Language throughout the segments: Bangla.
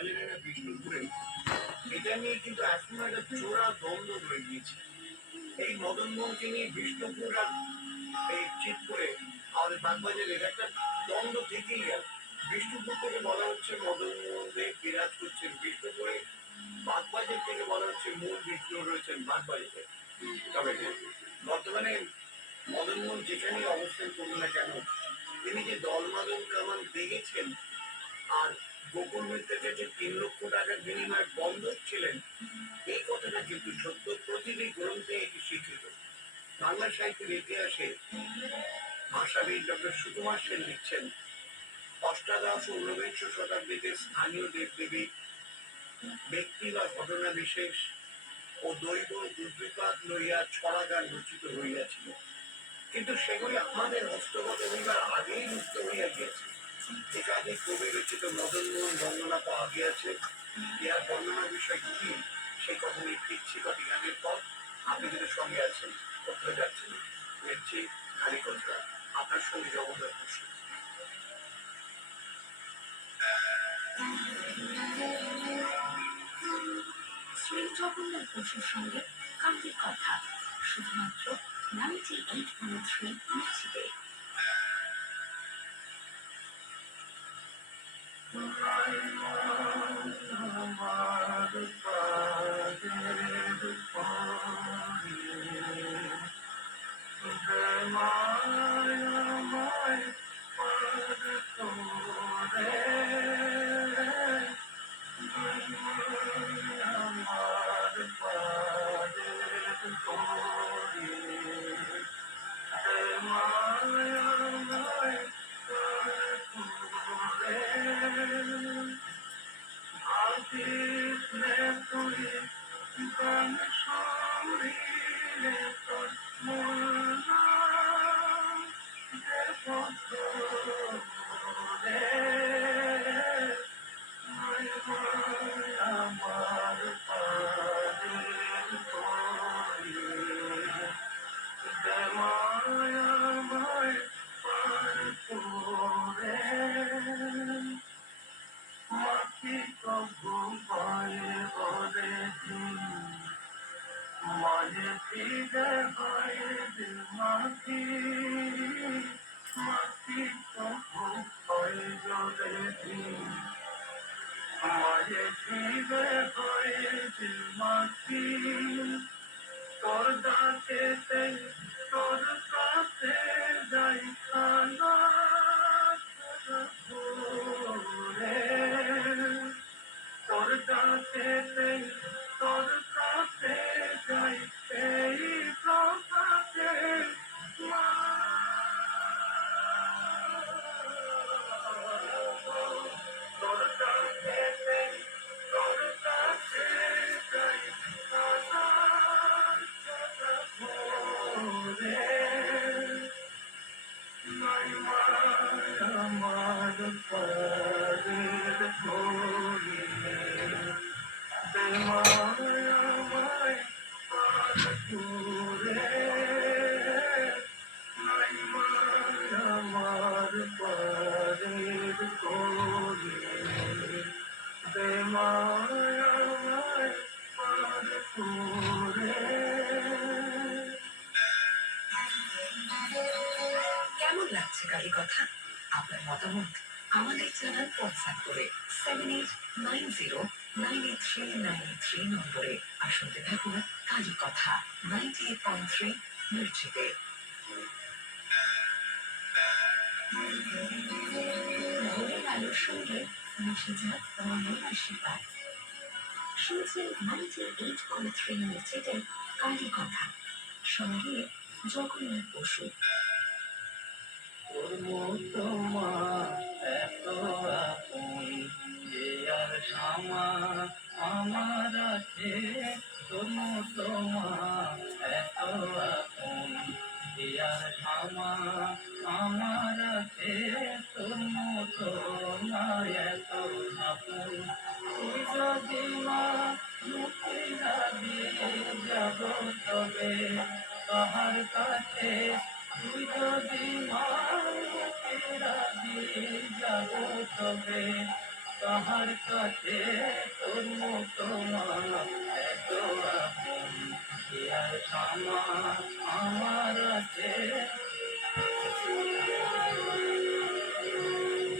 বাগবাজারের বিষ্ণুপুরে এটা নিয়ে কিন্তু এখন একটা চোরা দ্বন্দ্ব রয়ে গিয়েছে। এই মদন মোহনকে নিয়ে বিষ্ণুপুর আর এই চিৎপুরে আমাদের বাগবাজারের একটা দ্বন্দ্ব থেকেই গেল। বিষ্ণুপুর থেকে বলা হচ্ছে মদন মোহন দেব বিরাজ করছেন বিষ্ণুপুরে, বাগবাজার থেকে বলা হচ্ছে মূল বিষ্ণু রয়েছেন বাগবাজারে। তবে বর্তমানে মদন মোহন যেখানে অবস্থান করুন না কেন, তিনি যে দলমাদল কামান দেখেছেন আর গোকুল মিত্রের কাছে 3 লক্ষ টাকার বিনিময়ে বন্ধক ছিলেন, এই কথাটা কিন্তু সত্য। প্রতিটি গ্রন্থে এটি স্বীকৃত। বাংলা সাহিত্যের ইতিহাসে ভাষাবিদ ডক্টর সুকুমার সেন লিখছেন, অষ্টাদশ ও ঊনবিংশ শতাব্দীতে স্থানীয় দেবদেবী, ব্যক্তি বা ঘটনা বিশেষ ও দৈব দুর্বিপাক লইয়া ছড়া গান রচিত হইয়াছিল, কিন্তু সেগুলি আমাদের হস্তগত হইবার আগেই মুক্ত হইয়া গিয়েছে। একাধিক কবি রচিত মদন মোহন বর্ণনা পাওয়া গিয়াছে। ইহার বর্ণনার বিষয় কি সেই কথা নিয়ে ফিরছি কটি গানের পর। আপনি যদি সঙ্গে আছেন, কোথায় যাচ্ছেন, ফিরছি খালি কথা, আপনার সঙ্গে জগন্নাথ বসু। শ্রী জগন্নাথ বসুর সঙ্গে কান্তির কথা, শুধুমাত্র 98.3 মির্চিতে। কেমন লাগছে কালী কথা? আপনার মতামত আমাদের জানান হোয়াটসঅ্যাপ করে 7890983983 নম্বরে। আর শুনতে থাকুন কালী কথা 98.3 মির্চিতে। ভোরের আলোর সঙ্গে মিশে যাক মনের আশীর্বাদ। শুনছেন 98.3 মির্চিতে কালী কথা, সঙ্গে জগন্নাথ বসু। আমার আছে তোর মতো মা, এত আপন আর ক্ষমা আমার আছে তোর মতো মা, এত আপন। তুই যদি মা মুক্তি দিয়ে যাব তবে তাহার কাছে, তুই যদি মা মুক্তি দিয়ে যাব তবে তাহার কাছে তোর মতো মা এত আপন কি আর ক্ষমা আমার আছে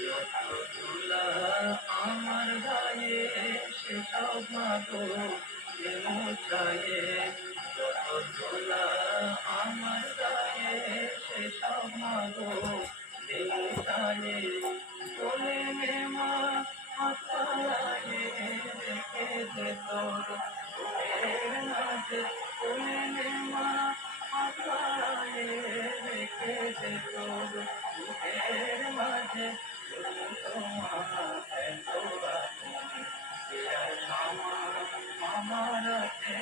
যত ধুলা আমার গায়ে সেসব মাগো যে মুছায়ে যত ধুলা আমার গায়ে সেসব মাগো যে মুছায়ে কোলে নে মা হাত পায়ে রেখে দে তোর বুকের মাঝে কোলে নে মা হাত পায়ে রেখে দে তোর বুকের মাঝে আমার আছে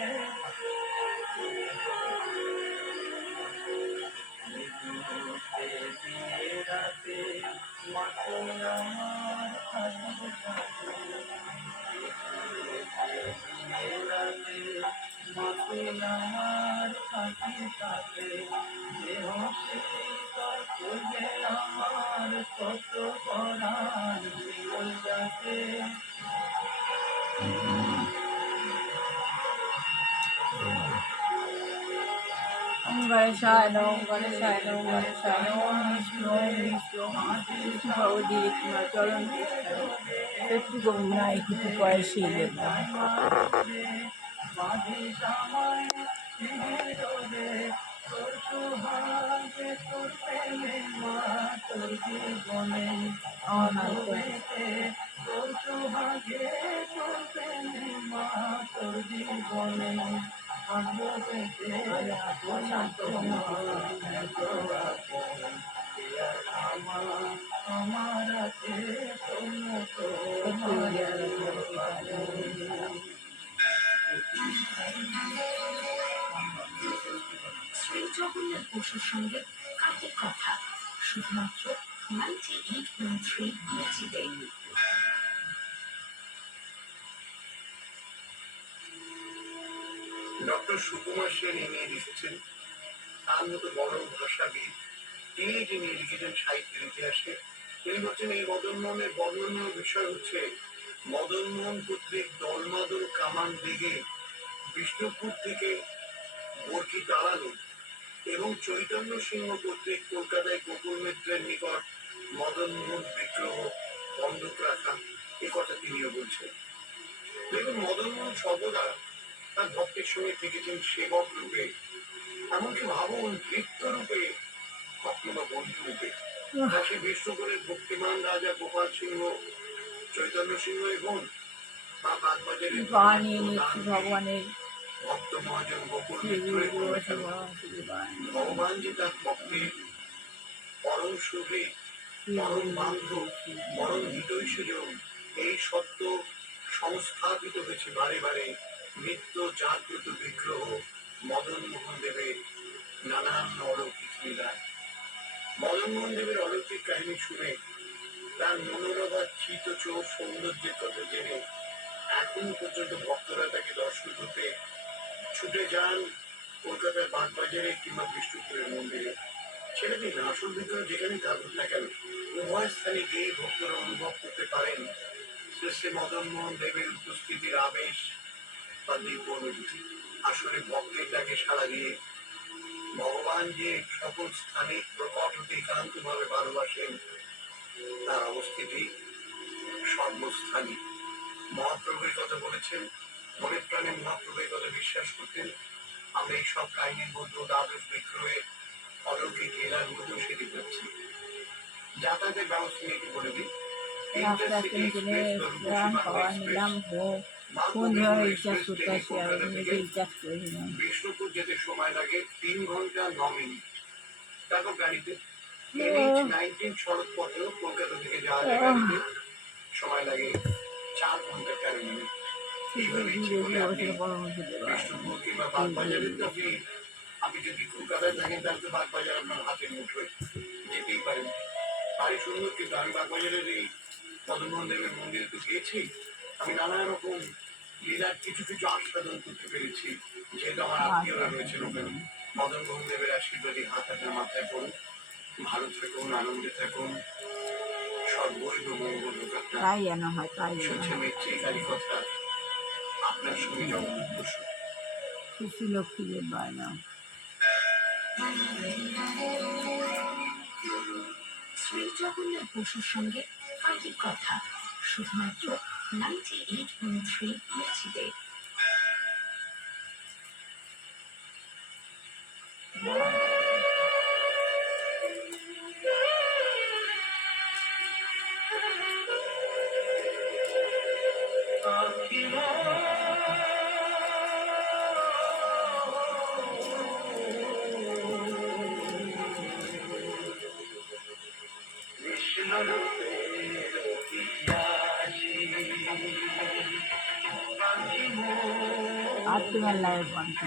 রাতে মাকে আমার রাতে মাকে আমার সাথে সাথে দেহ শীতল করবে আমার কত পরাণ জীবন যাতে গণেশায় নমঃ গণেশায় নমঃ গণেশায় নমঃ বিষ্ণু বিষ্ণু বিষ্ণু ভগবতী তোমার চরণ একটু নাই কিছু পয়সা দেব মাঝে সময় রে তোর সুহাগে তোর প্রেমে মা তোর জীবনে আমার তোর সুহাগে তোর প্রেমে মা তোর জীবনে থাকবো পেতে আমার আছে শ্রী জগন্নাথ বসুর সঙ্গে কাকের কথা শুধুমাত্র 98.3 মিউজিক। ডক্টর সুকুমার সেন নিয়ে লিখেছেন তার মতো বড় ভাষাবিদ যিনি লিখেছেন সাহিত্যের ইতিহাসে তিনি হচ্ছেন এই মদনমোহনের বর্ণনীয় বিষয় হচ্ছে মদনমোহন কর্তৃক দলমাদল কামান বেগে বিষ্ণুপুর থেকে বর্কি তাড়ানো এবং চৈতন্য সিংহ কর্তৃক কলকাতায় গোকুল মিত্রের নিকট মদনমোহন বিগ্রহ বন্ধক রাখা এ কথা তিনিও বলছেন। দেখুন মদনমোহন সর্বদা তার ভক্তের সঙ্গে থেকেছেন সেবক রূপে, এমনকি ভাবুন নৃত্য রূপে, কখনো বন্ধু রূপে। কাশী বিষ্ণুপুরের ভক্তিমান রাজা গোপাল সিংহ, চৈতন্য সিংহ এবং বা বাগবাজারের বানিয়ে নিচ্ছি ভগবানের ভক্ত মহাজন গোকুল মিত্রের ভগবান যে তার ভক্তের পরম সুখে পরম বান্ধব পরম হিতৈষীজন এই সত্য সংস্থাপিত হয়েছে বারে বারে নিত্য জাগ্রত বিগ্রহ মদন মোহন দেবের নানান অলৌকিক লীলায়। মদন মোহন দেবের অলৌকিক কাহিনী শুনে তার মনোরমা চিতচোর সৌন্দর্যের কথা জেনে এখন পর্যন্ত ভক্তরা তাকে দর্শন করতে ছুটে যান কলকাতার বাগবাজারে কিংবা বিষ্ণুপুরের মন্দিরে। ছেড়ে দিন আসল ভিতরে যেখানে থাকুন না কেন উভয় স্থানে গিয়ে ভক্তরা অনুভব করতে পারেন শ্রী মদন মোহন দেবের উপস্থিতির আবেশ বা দিব্য অনুভূতি। আসলে ভক্তের ডাকে সাড়া দিয়ে ভগবান যে সকল স্থানে প্রকট হতে একান্ত ভাবে ভালোবাসেন তার অবস্থিতি সর্বস্থানে। মহাপ্রভুর কথা বলেছেন, মনে প্রাণে মহাপ্রভুর কথা বিশ্বাস করতেন। আমরা এই সব কাহিনীর মধ্যে দ্বাদশ বিগ্রহের অলৌকিক লীলার মধ্যে সেটি পাচ্ছি। যাতায়াতের ব্যবস্থা নিয়ে একটু বলে দিই। রাস্তা কিনে প্রাণ পাওয়া নিলাম হোক কোন ধরনের রিচার্জ করতে আসি আর নিজে রিচার্জ করে দিলাম। বিষ্ণুপুর যেতে সময় লাগে 3 ঘন্টা 9 মিনিট। তারপর গাড়িতে NH-19 সড়ক পথেও কলকাতা থেকে যাওয়া যায় গাড়িতে সময় লাগে 4 ঘন্টা 13 মিনিট। এইভাবে ইচ্ছে করলে আপনি বিষ্ণুপুর কিংবা বাগবাজারের আপনি আপনি যদি কলকাতায় থাকেন তাহলে তো বাগবাজার আপনার হাতের মুঠোয় যেতেই পারেন। ভারী সুন্দর, কিন্তু আমি বাগবাজারের এই মদনমোহন দেবের মন্দিরে তো গিয়েছি, আমি নানা রকম লীলার কিছু কিছু আস্বাদন করতে পেরেছি যেহেতু আমার আত্মীয়রা রয়েছেন ওখানে। মদনমোহন দেবের আশীর্বাদী হাত আপনার মাথায় পড়ুন, ভালো থাকুন, আনন্দে থাকুন, বৈধ মঙ্গলকতা তাই যেন হয়, তাই যেন সহ্য হয়। মিত্রিকারী কথা আপনার সঙ্গে জগন্নাথ বসু। শিশু লক্ষ্মীদের বায়না। শ্রী জগন্নাথ বসুর সঙ্গে ফাঁকি কথা শুধুমাত্র 98.3 মির্চিতে। আত্মীয় লাইভ কণ্ঠ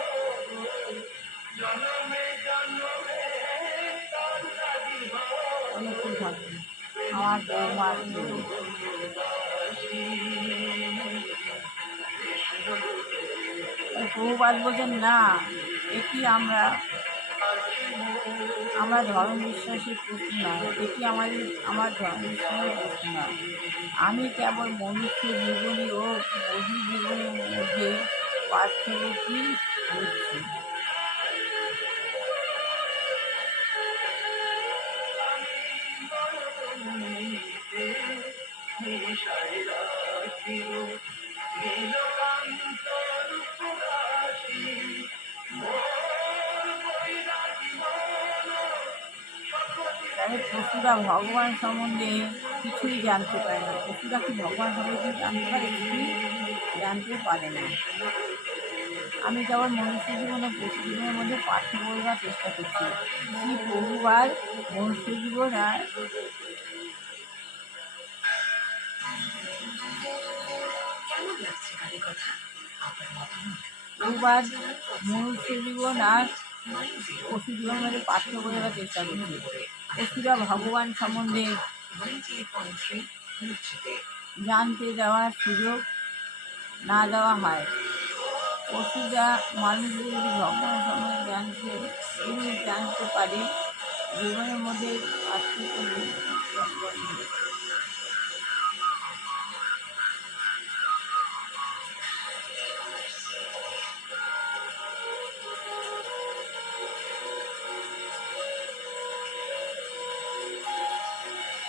বহু অনেকক্ষণ থাকবে আমার বৌমার প্রভুপাদ বলছেন না, এটি আমরা ধর্ম বিশ্বাসের প্রশ্ন নয়, এটি আমার ধর্ম বিশ্বাসের প্রশ্ন নয়। আমি কেবল মনুষ্য জীবনী ও পশু জীবনের মধ্যে পার্থক্যটি বুঝছি। তাহলে পশুরা ভগবান সম্বন্ধে কিছুই জানতে পারে না। পশুরা কি ভগবান সম্বন্ধে জানতে পারে? কিছুই জানতে পারে না। আমি কেবল মনুষ্য জীবন ও পশু জীবনের মধ্যে পার্থক্য বোঝার চেষ্টা করছি। শ্রী বহুবার মনুষ্য জীবন আর কেমন লাগছে কালী কথা? আপনার মতামত বহুবার মনুষ্য জীবন আর পশু জীবনের মধ্যে পার্থক্য বোঝার চেষ্টা করছি। পশুরা ভগবান সম্বন্ধে 98.3 মির্চিতে। জানতে দেওয়ার সুযোগ না দেওয়া হয়। পশুরা মানুষদের যদি ভগবান সম্বন্ধে জানতে পারে, জীবনের মধ্যে পার্থক্য নেই।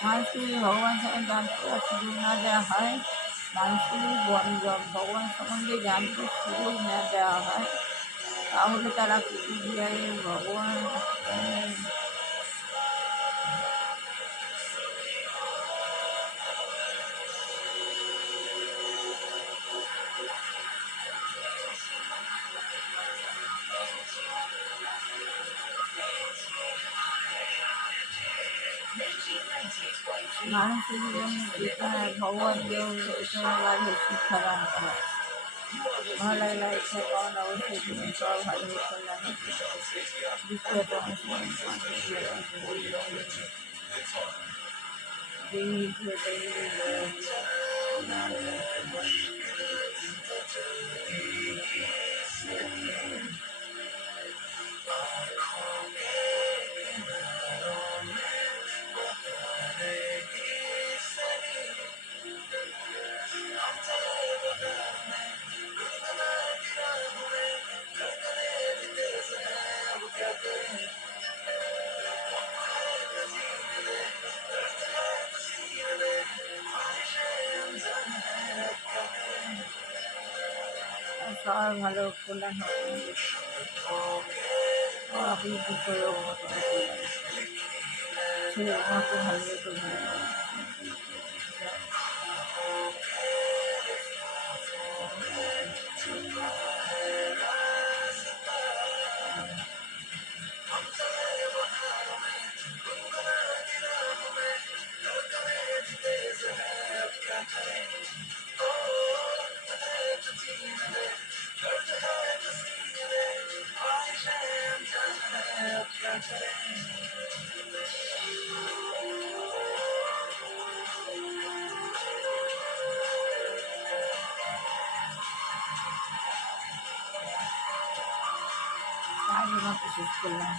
মানুষকে যদি ভগবান সম্বন্ধে জানতে পারার সুযোগ না দেওয়া হয়, মানুষকে যদি ভগবান সম্বন্ধে জানতে সুযোগ না দেওয়া হয়, তাহলে তারা কুকুরবিড়ালের ভগবান মির্চি 98.3 মানুষের জীবনে যেটা ভগবান কেউ এটা লাগে শিক্ষা দান করা। ভালো লাগে লাইফ পাওয়ান অবশ্যই জীবন সব ভালো কল্যাণ বিশ্বত সবার ভালো কল্যাণ হবে। আপনি কী করে ছেলে আমাকে ভালো রেখে ভালো কাজের মতো শেষ করলাম।